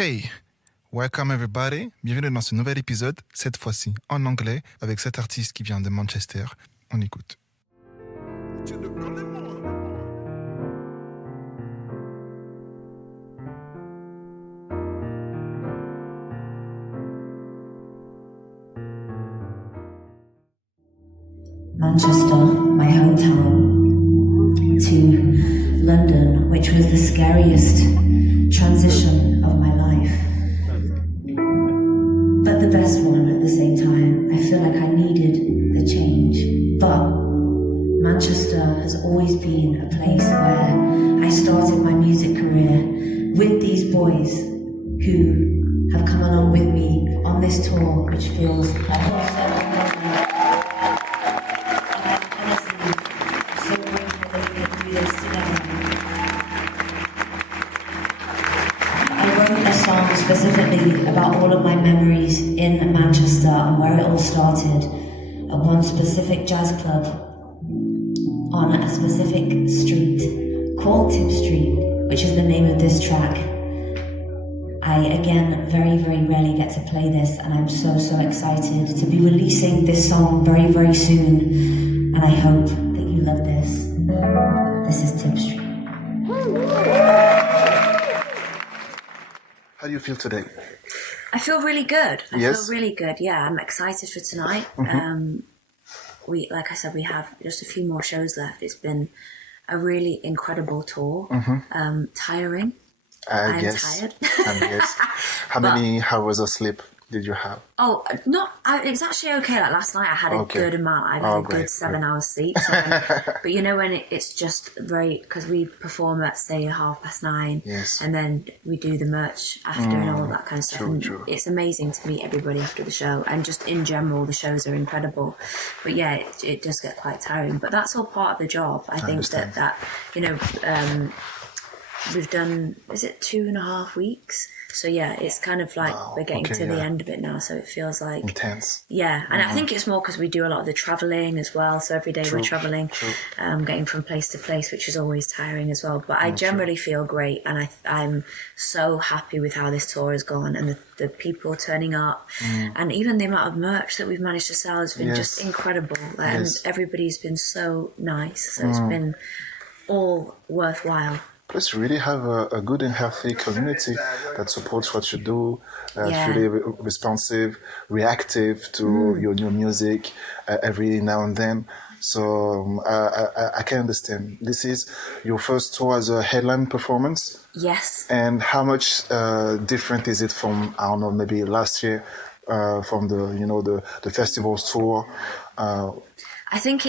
Hey, welcome everybody. Bienvenue dans ce nouvel épisode, cette fois-ci en anglais, avec cet artiste qui vient de Manchester. On écoute. Manchester, my hometown, to London, which was the scariest transition of my life, but the best one at the same time. I feel like I needed the change, but Manchester has always been a place where I started my music career with these boys who have come along with me on this tour, which feels specifically about all of my memories in Manchester and where it all started at one specific jazz club on a specific street called Tip Street, which is the name of this track. I again very rarely get to play this, and I'm so excited to be releasing this song very soon, and I hope that you love this. This is Tip Street. How do you feel today? I feel really good. I Yes? feel really good. Yeah, I'm excited for tonight. Mm-hmm. Like I said, we have just a few more shows left. It's been a really incredible tour. Mm-hmm. Tiring. I'm tired. How many hours of sleep did you have? Oh, it was actually okay. Like last night I had a good amount. I had a good 7 hours sleep. So but you know when it's just very, because we perform at say 9:30. Yes. And then we do the merch after and all that kind of stuff. True. It's amazing to meet everybody after the show, and just in general the shows are incredible. But yeah, it does get quite tiring. But that's all part of the job. I think understand. that you know, we've done, is it 2.5 weeks? So yeah, it's kind of like we're getting to the end of it now, so it feels like intense. Yeah, and I think it's more because we do a lot of the travelling as well. So every day we're travelling, getting from place to place, which is always tiring as well. But I generally feel great, and I'm so happy with how this tour has gone, and the people turning up, and even the amount of merch that we've managed to sell has been just incredible. And everybody's been so nice, so it's been all worthwhile. Plus, you really have a good and healthy community that supports what you do, really responsive, reactive to your new music every now and then. So I can understand. This is your first tour as a headline performance? Yes. And how much different is it from, I don't know, maybe last year, from the festivals tour? I think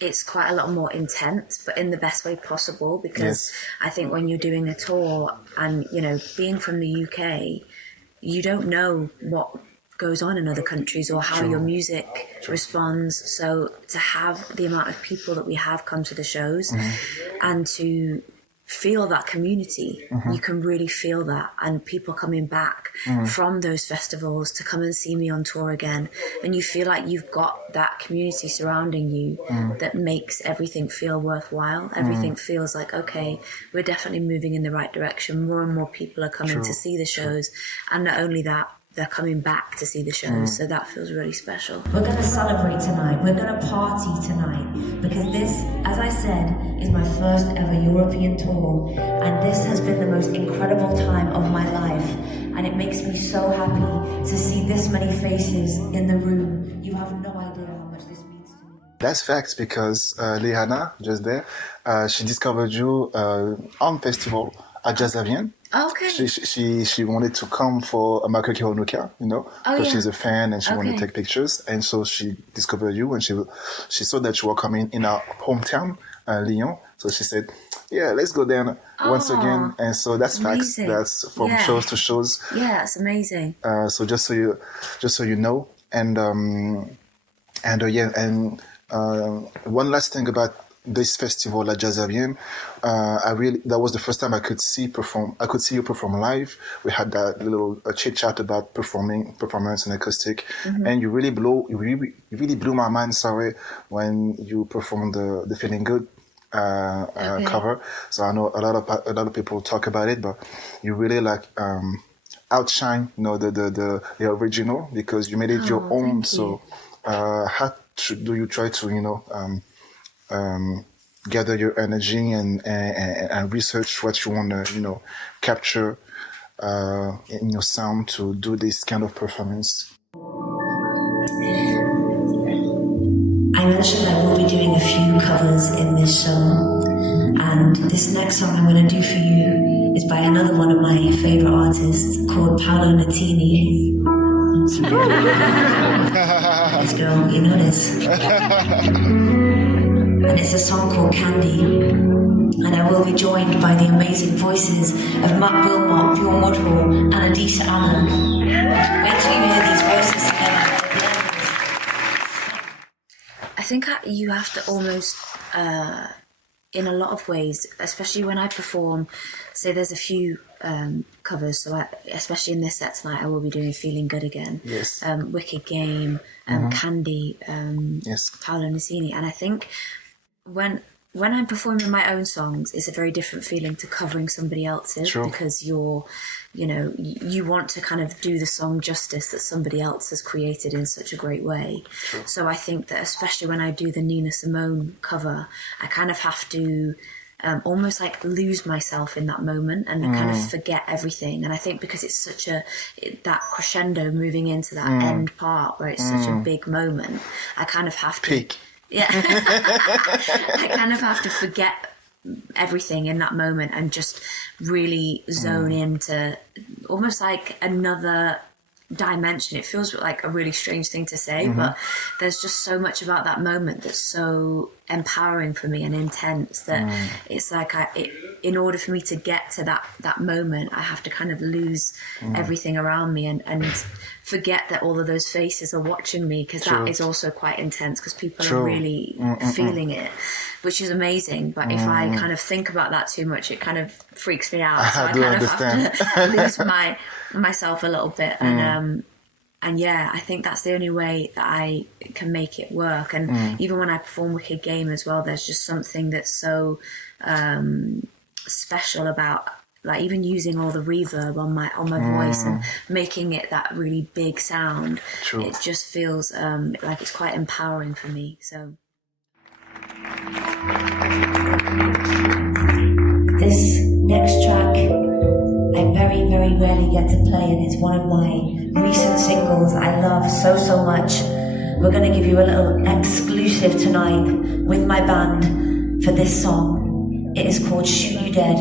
it's quite a lot more intense, but in the best way possible, because I think when you're doing a tour and, you know, being from the UK, you don't know what goes on in other countries or how your music responds. So to have the amount of people that we have come to the shows and to feel that community, you can really feel that, and people coming back from those festivals to come and see me on tour again, and you feel like you've got that community surrounding you that makes everything feel worthwhile. Everything feels like, okay, we're definitely moving in the right direction. More and more people are coming to see the shows, and not only that, they're coming back to see the shows, so that feels really special. We're going to celebrate tonight. We're going to party tonight, because this, as I said, is my first ever European tour, and this has been the most incredible time of my life, and it makes me so happy to see this many faces in the room. You have no idea how much this means to me. That's facts, because Lehana, just there, she discovered you on festival at Jazz Vienne. Okay. She wanted to come for Michael Kiwanuka, because she's a fan and she wanted to take pictures. And so she discovered you, and she saw that you were coming in our hometown, Lyon. So she said, yeah, let's go there once again. And so that's amazing. Facts. That's from shows to shows. Yeah, that's amazing. So just so you know. And one last thing about this festival at Jazz Vienne, that was the first time I could see you perform live. We had that little chit chat about performance and acoustic, and you really blew my mind. Sorry, when you performed the Feeling Good cover. So I know a lot of people talk about it, but you really like outshine, the original because you made it your own. So how do you try to gather your energy and research what you want to capture in your sound to do this kind of performance? I mentioned I will be doing a few covers in this show, and this next song I'm going to do for you is by another one of my favourite artists called Paolo Nutini. This girl, you know this. And it's a song called Candy, and I will be joined by the amazing voices of Matt Wilmot, Bjorn Woodhall, and Adisa Allen. Wait till you hear these voices together. I think you have to almost, in a lot of ways, especially when I perform, say there's a few covers, so especially in this set tonight, I will be doing Feeling Good Again, yes, Wicked Game, Candy, yes, Paolo Nutini, and I think when I'm performing my own songs, it's a very different feeling to covering somebody else's. True. Because you want to kind of do the song justice that somebody else has created in such a great way. True. So I think that especially when I do the Nina Simone cover, I kind of have to almost like lose myself in that moment and kind of forget everything. And I think because it's such that crescendo moving into that end part where it's such a big moment, I kind of have to... Peak. Yeah. I kind of have to forget everything in that moment and just really zone into almost like another dimension. It feels like a really strange thing to say, but there's just so much about that moment that's so empowering for me and intense that it's like in order for me to get to that moment, I have to kind of lose everything around me and forget that all of those faces are watching me, because that is also quite intense because people are really feeling it, which is amazing. But if I kind of think about that too much, it kind of freaks me out. So I kind of have to lose myself a little bit. And yeah, I think that's the only way that I can make it work. And even when I perform Wicked Game as well, there's just something that's so special about like even using all the reverb on my voice and making it that really big sound. True. It just feels like it's quite empowering for me. So this next track I very, very rarely get to play, and it's one of my recent singles that I love so much. We're going to give you a little exclusive tonight with my band for this song. It is called Shoot You Dead.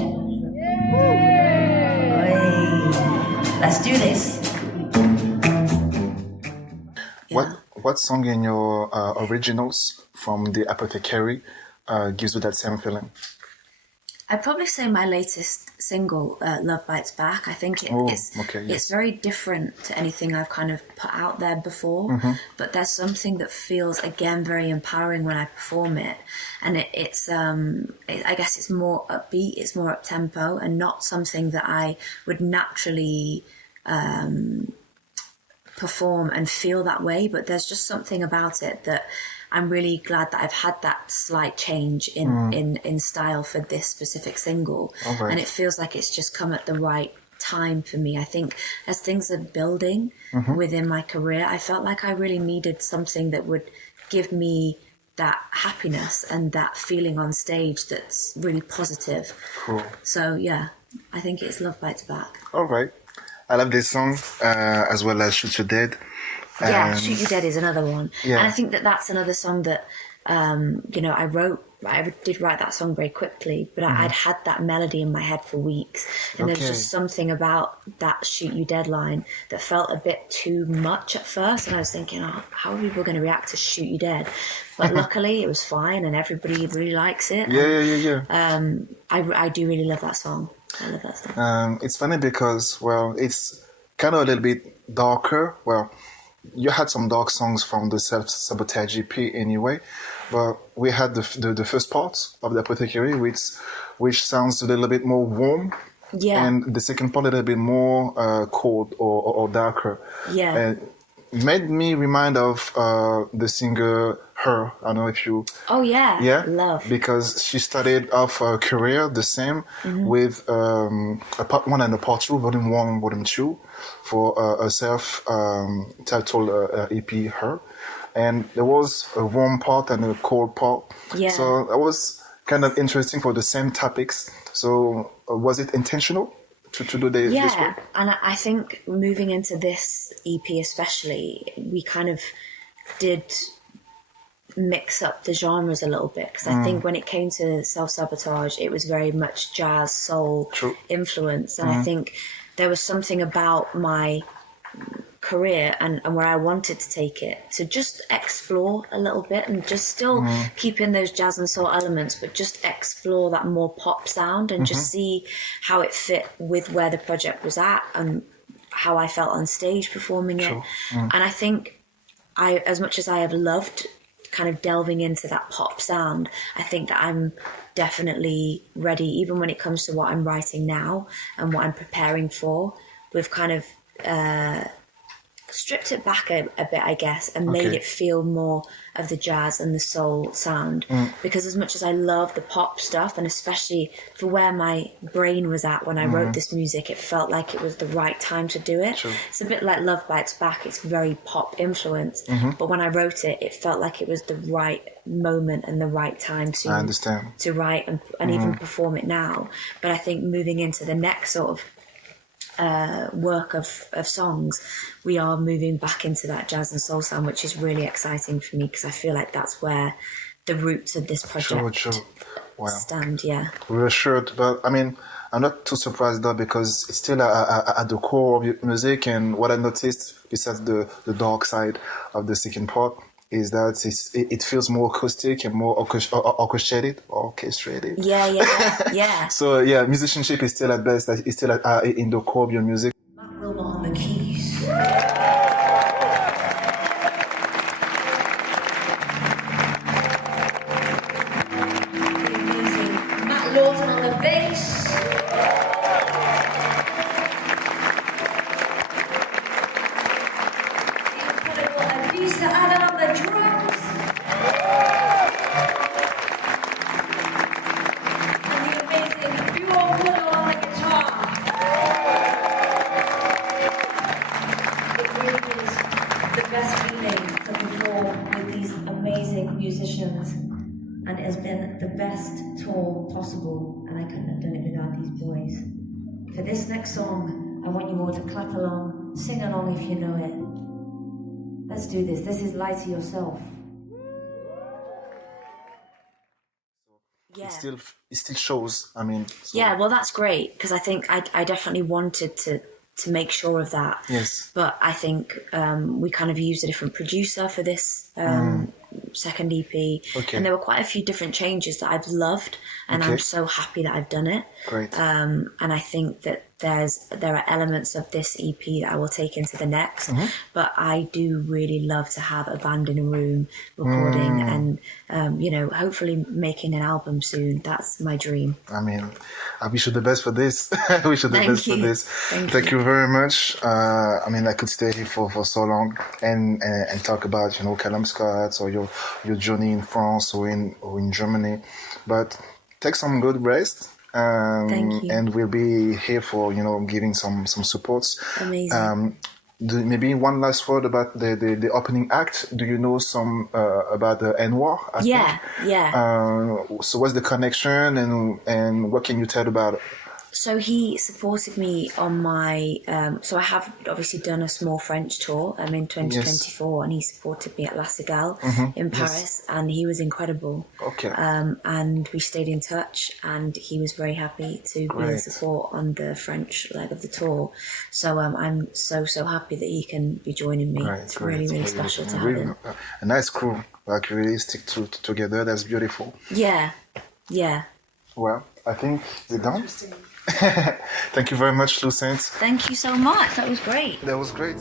Let's do this. What song in your originals from the Apothecary gives you that same feeling? I'd probably say my latest single, Love Bites Back. I think it's very different to anything I've kind of put out there before, but there's something that feels, again, very empowering when I perform it. And it's I guess it's more upbeat, it's more up-tempo, and not something that I would naturally perform and feel that way, but there's just something about it that I'm really glad that I've had that slight change in style for this specific single. Right. And it feels like it's just come at the right time for me. I think as things are building within my career, I felt like I really needed something that would give me that happiness and that feeling on stage that's really positive. Cool. So yeah, I think it's Love Bites Back. All right. I love this song as well as Shoot You Dead. Yeah, Shoot You Dead is another one. Yeah. And I think that's another song that, I did write that song very quickly, but I'd had that melody in my head for weeks. And there's just something about that Shoot You Dead line that felt a bit too much at first. And I was thinking, how are people going to react to Shoot You Dead? But luckily it was fine and everybody really likes it. Yeah. I do really love that song. I love that song. It's funny because, it's kind of a little bit darker. You had some dark songs from the Self-Sabotage EP anyway, but we had the first part of the Apothecary, which sounds a little bit more warm, and the second part a little bit more cold or darker. Yeah. made me remind of the singer Her. I don't know if you... Oh, yeah. Yeah? Love. Because she started off her career the same with a part 1 and a part 2, volume 1, volume 2, for a self-titled EP, Her. And there was a warm part and a cold part. Yeah. So that was kind of interesting for the same topics. So was it intentional to do this way? Yeah, and I think moving into this EP especially, we kind of did mix up the genres a little bit, because I think when it came to Self-Sabotage, it was very much jazz, soul influence, and I think there was something about my career and where I wanted to take it to just explore a little bit and just still keep in those jazz and soul elements, but just explore that more pop sound and just see how it fit with where the project was at and how I felt on stage performing it. And I think as much as I have loved kind of delving into that pop sound, I think that I'm definitely ready, even when it comes to what I'm writing now and what I'm preparing for. We've kind of stripped it back a bit, I guess, and made it feel more of the jazz and the soul sound. Because as much as I love the pop stuff, and especially for where my brain was at when I wrote this music, it felt like it was the right time to do it. It's a bit like Love Bites Back. It's very pop influenced, but when I wrote it, it felt like it was the right moment and the right time to write and even perform it now. But I think moving into the next sort of work of songs, we are moving back into that jazz and soul sound, which is really exciting for me, because I feel like that's where the roots of this project stand. We were sure, but I mean, I'm not too surprised though, because it's still at the core of your music. And what I noticed, besides the dark side of the second part, is that it feels more acoustic and more orchestrated. Yeah. So musicianship is still at best. It's still in the core of your music. Matt Wilmot on the keys. Amazing. Matt Lawton on the bass. Adam on the drums, and the amazing duo Willow on the guitar. It really is the best feeling to perform with these amazing musicians, and it has been the best tour possible, and I couldn't have done it without these boys. For this next song, I want you all to clap along, sing along if you know it. Let's do this. This is Lie to Yourself. Yeah. It still shows. I mean. Yeah, well, that's great, because I think I definitely wanted to make sure of that. Yes. But I think we kind of used a different producer for this second EP. And there were quite a few different changes that I've loved, and I'm so happy that I've done it. Great. And I think that there are elements of this EP that I will take into the next, but I do really love to have a band in a room recording and hopefully making an album soon. That's my dream. I mean, I wish you the best for this. I wish you the best for this. Thank you very much. I mean, I could stay here for so long and talk about Callum Scott or your journey in France or in Germany, but take some good rest. Thank you. And we'll be here for giving some supports. Amazing. Maybe one last word about the opening act. Do you know some about the Noir? Yeah. So what's the connection and what can you tell about it? So he supported me on my, so I have obviously done a small French tour in 2024, and he supported me at La Cigale in Paris, and he was incredible. And we stayed in touch, and he was very happy to be in support on the French leg of the tour. So I'm so happy that he can be joining me. It's really, really special to have him. A nice crew, like really stick together. That's beautiful. Yeah. Well, I think we're done. Thank you very much, Lusaint. Thank you so much. That was great. That was great.